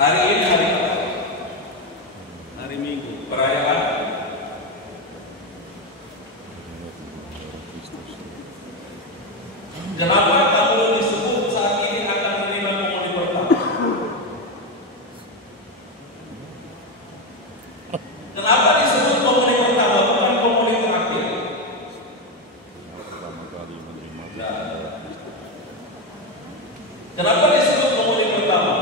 Hari ini hari apa? Hari Minggu, perayaan. Kenapa kamu disebut saat ini akan menerima komuni pertama? Kenapa disebut komuni pertama bukan komuni terakhir? Kenapa disebut komuni pertama?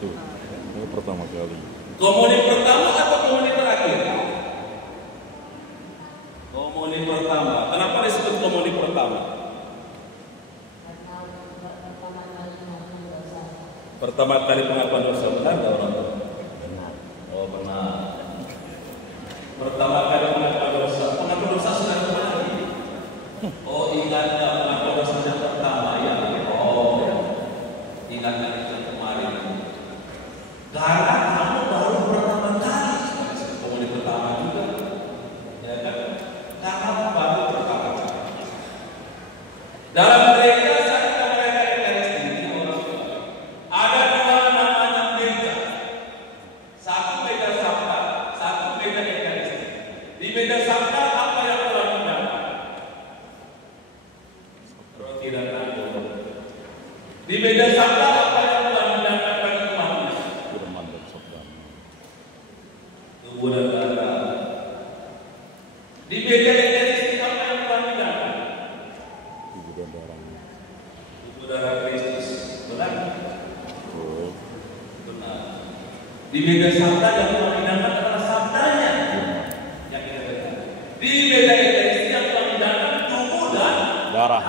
Tuh, ini pertama kali. Komuni pertama atau komuni terakhir? Komuni pertama. Kenapa disebut komuni pertama? Pertama kali pengakuan dosa, benar nggak orang tua? Oh benar. Pertama kali pengakuan dosa. Pengakuan dosa sudah kemana? Oh ingat nggak pengakuan dosa yang pertama ya? Oh ingat nggak itu kemarin? Karena kamu baru pertama kali, komuni pertama juga, ya kan? Karena baru pertama kali. Dalam gereja saya merayakan Ekaristi ada dua namanya gereja. Satu beda sabda, satu beda Ekaristi. Di beda sabda apa yang Tuhan undangkan? Roti dan anggur. Di beda sabda apa yang Tuhan undangkan bagi umatnya? Firman dan sabda. Tubuh dan darah. Di beda Ekaristi apa yang Tuhan undangkan? Tubuh dan darahnya. Tubuh darah Kristus. Benar? Oh, Benar. Di beda sabda yang Tuhan undangkan adalah sabdanya yang kita dengar. Di beda Ekaristi yang Tuhan undangkan tubuh dan darah.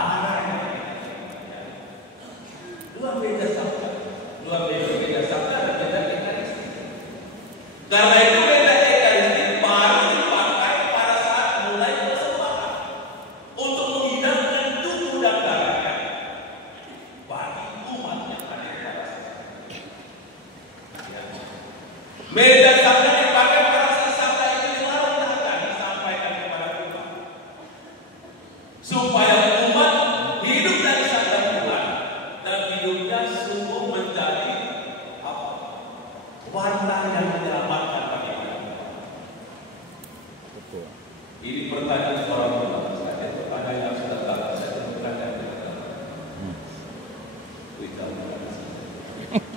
dua beda sabda. Dua beda sabda dan beda Ekaristi. Karena itu beda Ekaristi baru dipakai pada saat mulai persembahan untuk menghidangkan tubuh dan darahnya bagi umat yang hadir pada saat itu. Beda sabda dipakai pada saat sabda itu dilarangkan disampaikan kepada umat supaya umat hidup dari sabda Tuhan dan hidupnya sungguh menjadi apa? Warna yang menyelamatkan bagi mereka. Betul. Ini pertanyaan seorang ulama saya. Itu ada yang sudah tahu. Saya bertanya kepada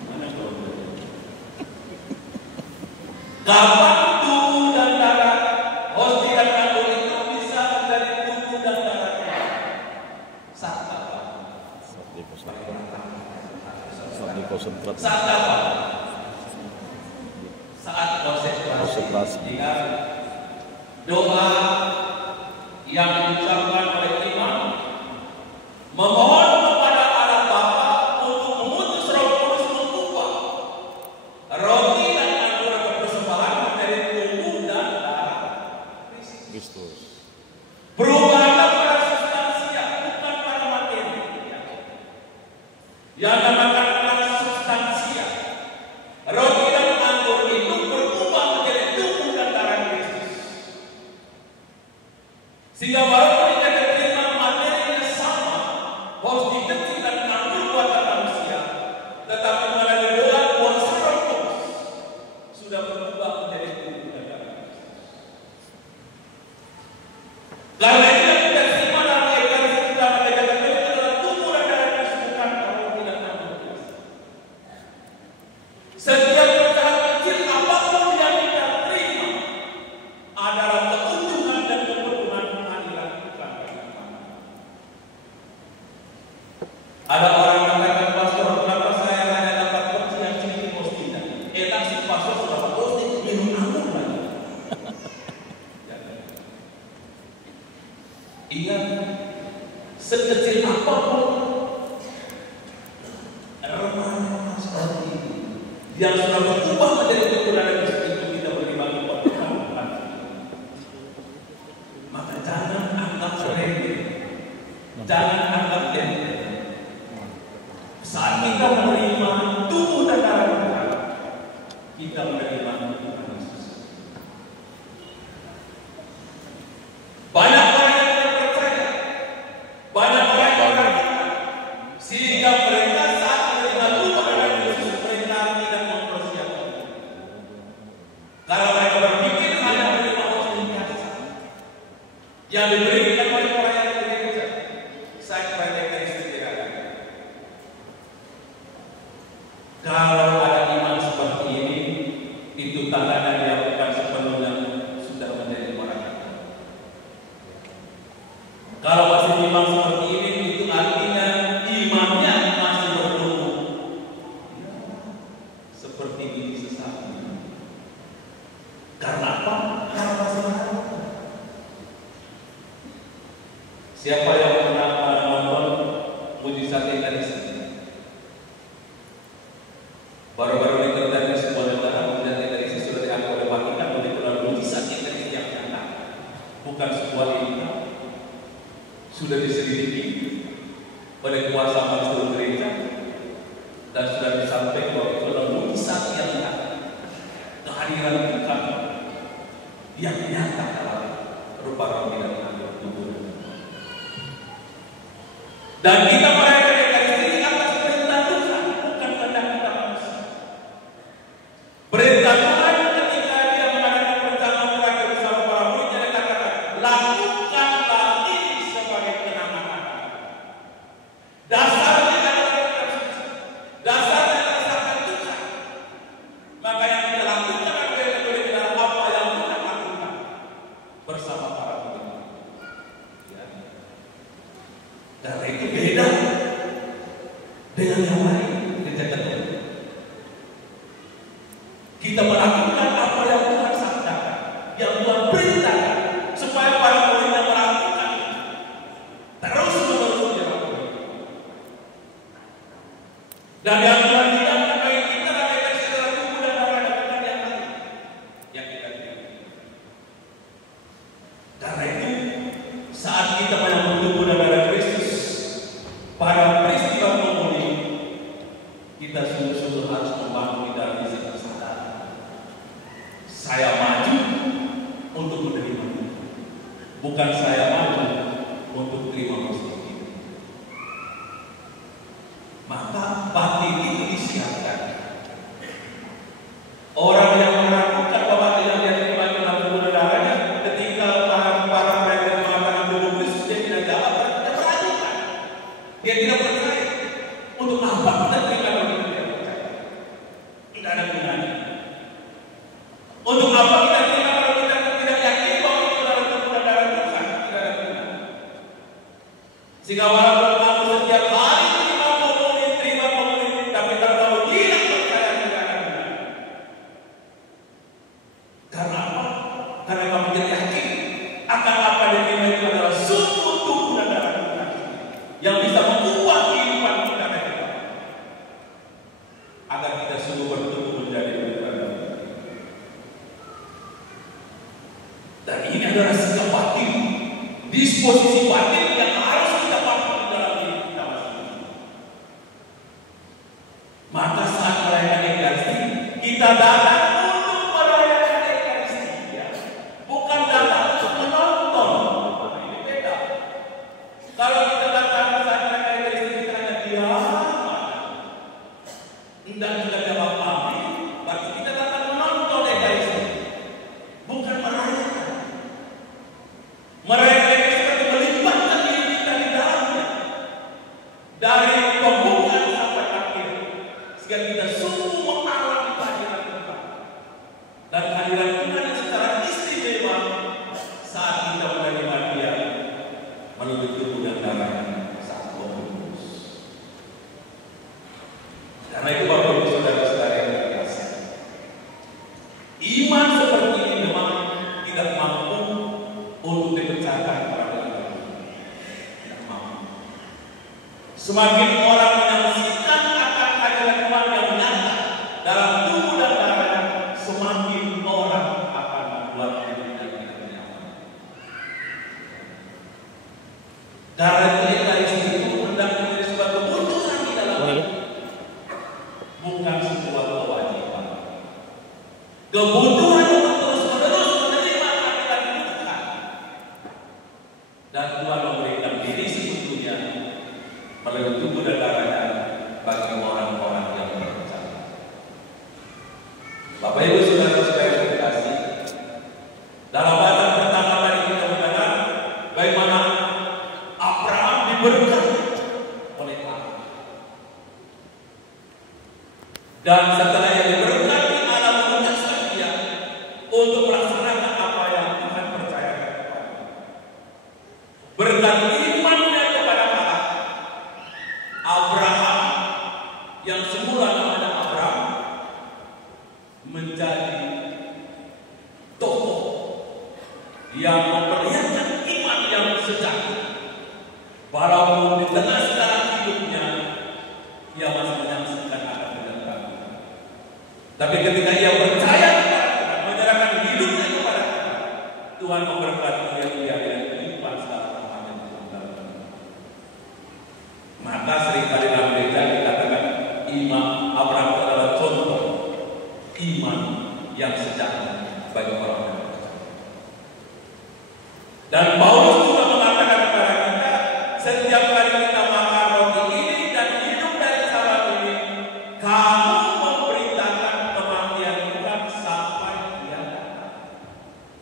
mana problem? Kapan tubuh dan darah, hosti dan anggur itu bisa menjadi tubuh dan darahnya? Saat apa? Saat dikonsentrat. Saat apa? Saat konsentrasi. Jika doa yang diucapkan oleh imam memohon kepada Allah Bapa untuk mengutus Roh Kudus mengubah roti dan anggur persembahan menjadi tubuh dan darah Kristus. Perubahanlah pada substansia, bukan pada materi. Yang namakan pada substansia. Roti dan anggur itu berubah menjadi tubuh dan darah Kristus. Sehingga walaupun kita terima materinya sama, hosti kecil dan anggur buatan manusia, tetapi melalui doa kuasa Roh Kudus sudah berubah menjadi tubuh dan darah Kristus. Karena itu yang kita terima dalam Ekaristi kita gereja Katolik adalah tubuh dan darah Kristus, bukan roti dan anggur biasa. Setiap pecahan kecil apapun yang kita terima adalah keuntungan dan keberuntungan Tuhan dilakukan bagi umat. Ada orang mengatakan, pastor, kenapa saya hanya dapat roti yang sedikit hostinya? Si pastor sudah dapat hosti, minum anggur lagi. Ingat, sekecil apapun remaja seperti ini yang sudah berubah menjadi keturunan Kristus itu kita beriman kepada Tuhan. Maka jangan anggap remeh, jangan anggap enteng. Saat kita menerima tubuh dan darah Tuhan, kita menerima Tuhan Yesus. yang diberikan oleh pelayan gereja saat merayakan istiqlal. Kalau ada iman seperti ini, itu tandanya dia bukan sepenuhnya sudah menjadi orang. Kalau masih iman seperti ini, itu artinya imannya masih bertumbuh. Seperti ini sesatnya. Karena apa? Karena masih harap. Siapa yang pernah menonton mujizat Ekaristi? Baru-baru ini terjadi sebuah negara mujizat Ekaristi sudah diakui oleh Vatikan oleh mujizat Ekaristi yang nyata, bukan sebuah ide. Sudah diselidiki oleh kuasa majelis gereja dan sudah disampaikan bahwa itu adalah mujizat yang nyata, kehadiran Tuhan yang nyata dalam rupa roh dan tubuh. Dan kita merayakan Ekaristi atas perintah Tuhan, bukan kehendak kita manusia. Perintah Tuhan ketika dia mengadakan perjamuan terakhir bersama para muridnya, dia katakan, lakukanlah ini sebagai kenangan aku. Dasarnya adalah dasarnya adalah Tuhan. Maka yang kita lakukan adalah apa yang Tuhan lakukan bersama para murid. Ya. Karena itu beda dengan yang lain. Kita melakukan apa yang Tuhan sabdakan, yang Tuhan perintahkan, supaya para muridnya melakukan terus menerus dilakukan. Dan yang Tuhan hidupkan bagi kita adalah segala tubuh dan darah Tuhan yang lain yang kita miliki. Karena itu saat kita menyambut tubuh dan darah Kristus pada peristiwa komuni, kita sungguh-sungguh harus membangun di dalam diri kita sadar. Saya maju untuk menerima, bukan saya maju untuk terima seperti itu. Maka batin itu disiapkan. Orang yang meragukan bahwa tidak dia terima dalam tubuh dan darahnya, ketika para mereka mengatakan tubuh Kristus, dia tidak jawab, dia meragukan. Dia tidak percaya. Untuk apa kita terima kalau kita tidak percaya? Tidak ada gunanya. Untuk apa kita terima kalau kita tidak yakin bahwa itu adalah tubuh dan darah Tuhan? Tidak ada gunanya. Sehingga walaupun kamu setiap hari terima komuni, tapi kalau kamu tidak percaya tidak ada gunanya. Karena apa? Karena kamu tidak yakin akan apa yang diterima itu adalah sungguh tubuh dan darah Tuhan yang bisa mengubah kehidupan kita agar kita sungguh bertumbuh menjadi pribadi. Dan ini adalah sikap batin, disposisi batin yang harus kita bangun di dalam diri kita masing-masing. Maka saat merayakan Ekaristi, kita datang untuk merayakan Ekaristi, ya. Bukan datang untuk menonton. Ini beda. Kalau kita datang saat merayakan Ekaristi, kita hanya diam, tidak juga jawab amin, berarti kita datang menonton Ekaristi, bukan merayakan. Merayakan Ekaristi itu melibatkan diri kita di dalamnya, dari pembukaan sampai akhir, sehingga kita sungguh mengalami kehadiran Tuhan. Dan kehadiran Tuhan yang secara istimewa saat kita menerima Dia melalui tubuh dan darahnya saat Kudus. Karena itu Bapak Ibu Saudara-saudara yang terkasih, iman seperti ini memang tidak mampu untuk dipecahkan pada agama. Tidak mampu. Semakin orang menyaksikan akan kehadiran Tuhan yang nyata dalam tubuh dan darahnya, semakin orang akan membuat hidupnya tidak nyaman. Karena Ekaristi itu hendak menjadi sebuah kebutuhan di dalam hidup, bukan sebuah kewajiban. Kebutuhan untuk terus-menerus menerima kehadiran Tuhan. Dan Tuhan memberikan diri sebetulnya melalui tubuh dan darahnya bagi orang-orang yang percaya. Bapak Ibu Saudara-saudara yang terkasih, dalam batang pertama tadi kita mendengar Dan setelah yang diberkati Allah menugaskan dia untuk melaksanakan apa yang Tuhan percayakan kepadanya. Berkat imannya kepada Allah, Abraham yang semula namanya Abraham menjadi tokoh yang memperlihatkan iman yang sejati. Walaupun di tengah segala hidupnya ia masih menyaksikan akan mendatang. Tapi ketika ia percaya kepada Tuhan, menyerahkan hidupnya kepada Tuhan, Tuhan memberkati dia dengan limpah segala rahmat yang Tuhan. Maka seringkali dalam gereja dikatakan iman Abraham adalah contoh iman yang sejati bagi orang-orang. Dan Paulus juga mengatakan kepada kita, setiap kali kita makan roti ini dan hidup dari salat ini, kamu memberitakan kematian Tuhan sampai Dia datang.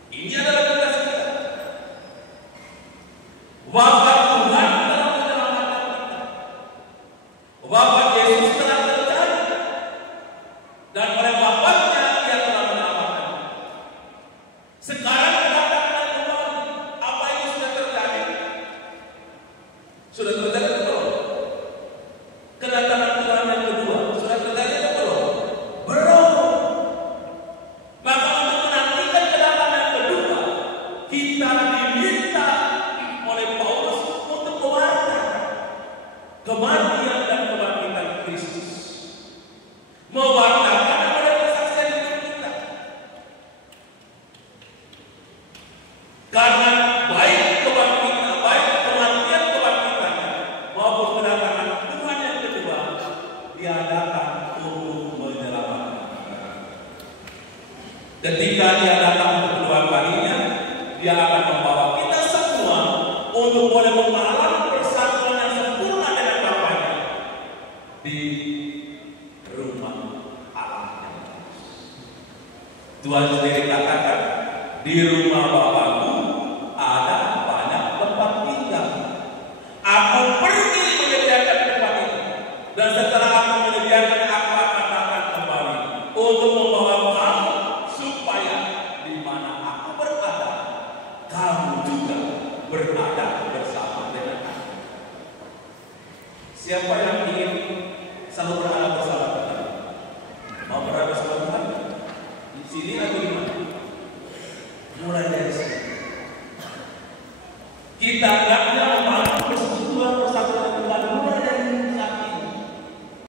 Ini adalah tugas kita. Wafat Tuhan telah menyelamatkan kita. Wafat Yesus telah terjadi. Dan oleh wafatnya Dia telah menyelamatkan kita. Sekarang kedatangan kembali. Apa itu sudah terjadi? Sudah terjadi atau belum? Kedatangan Tuhan yang kedua sudah terjadi atau belum? Belum. Maka untuk menantikan kedatangan yang kedua, kita diminta oleh Paulus untuk mewartakan kematian dan kebangkitan Kristus. Mewartakan oleh kesaksian hidup kita. Karena baik kebangkitan, baik kematian kebangkitannya maupun kedatangan Tuhan yang kedua, Dia datang untuk menyelamatkan kita. Ketika Dia datang untuk kedua kalinya, Dia akan membawa kita semua untuk boleh mengalami persatuan yang sempurna dengan Bapanya di rumah Allah yang kudus. Tuhan sendiri katakan, di rumah Bapakku ada banyak tempat tinggal. Aku pergi menyediakan tempat itu, dan setelah aku menyediakan, aku akan datang kembali untuk membawa kamu supaya di mana aku berada, kamu juga berada bersama dengan aku. Siapa yang